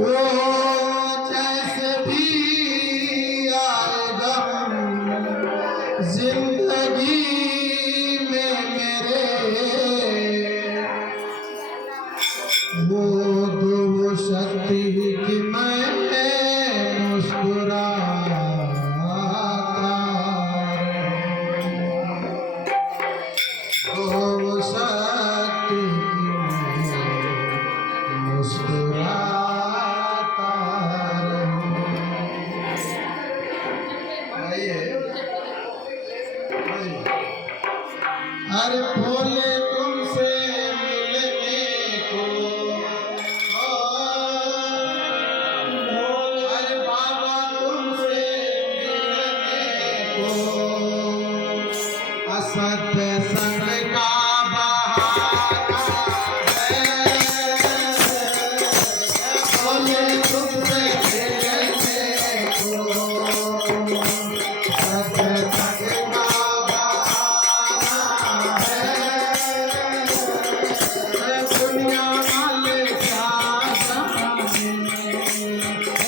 वो जैसे भी आएगा जिंदगी में मेरे, वो दो शक्ति की मैं मुस्कुराता रहूं। वो शक्ति की मैं मुस्कुराता रहूं। अरे भोले तुमसे मिलने को, अरे बाबा तुमसे मिलने को, असत संग का बहाना है। भोले तुमसे मिलने को, असत संग का बहाना है। दुनिया वाले क्या जाने,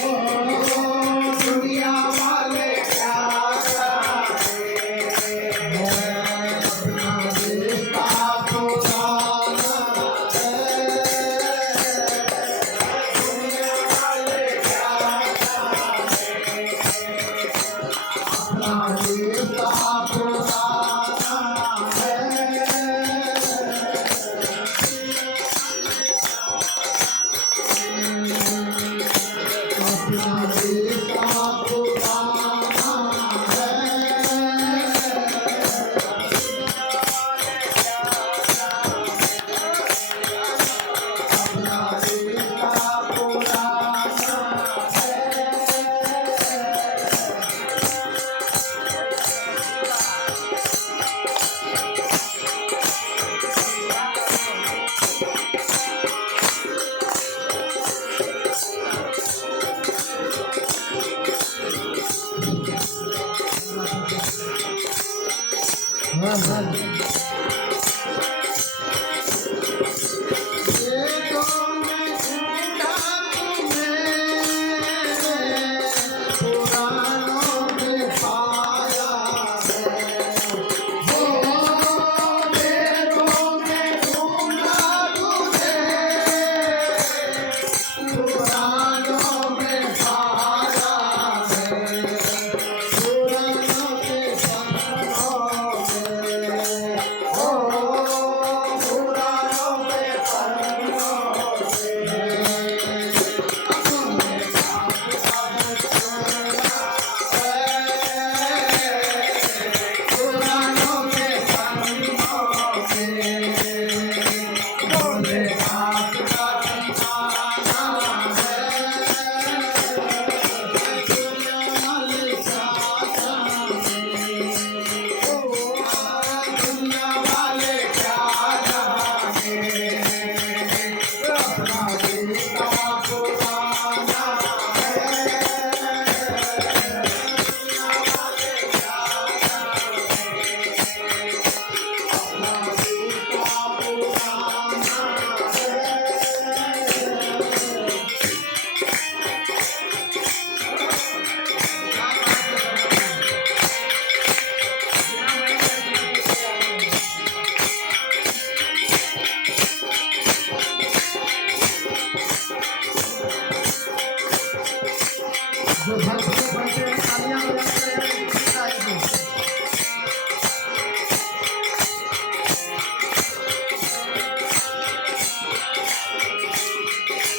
ओ दुनिया वाले क्या जाने, अपना रिश्ता पुराना है। दुनिया वाले क्या जाने, अपना रिश्ता पुराना है। अपना रिश्ता पुराना है। अपना रिश्ता पुराना है। हाँ हाँ ये तो मैं ढूंढा तुम्हें पुरानों में पाया है। वो ये तो मैं ढूंढा तुम्हें पुरानों में पाया है। पुरानों के सपनों में, ओ पुरानों के सपनों में, अपने आप का बचपना है। पुरानों के सपनों में, अपने आप का बचपना है। दुनिया वाले क्या जाने, ओ दुनिया वाले क्या जाने, अपना रिश्ता पुराना है। दुनिया वाले क्या जाने, अपना रिश्ता पुराना है। जो भक्त को भक्त तालियां बजाते हैं।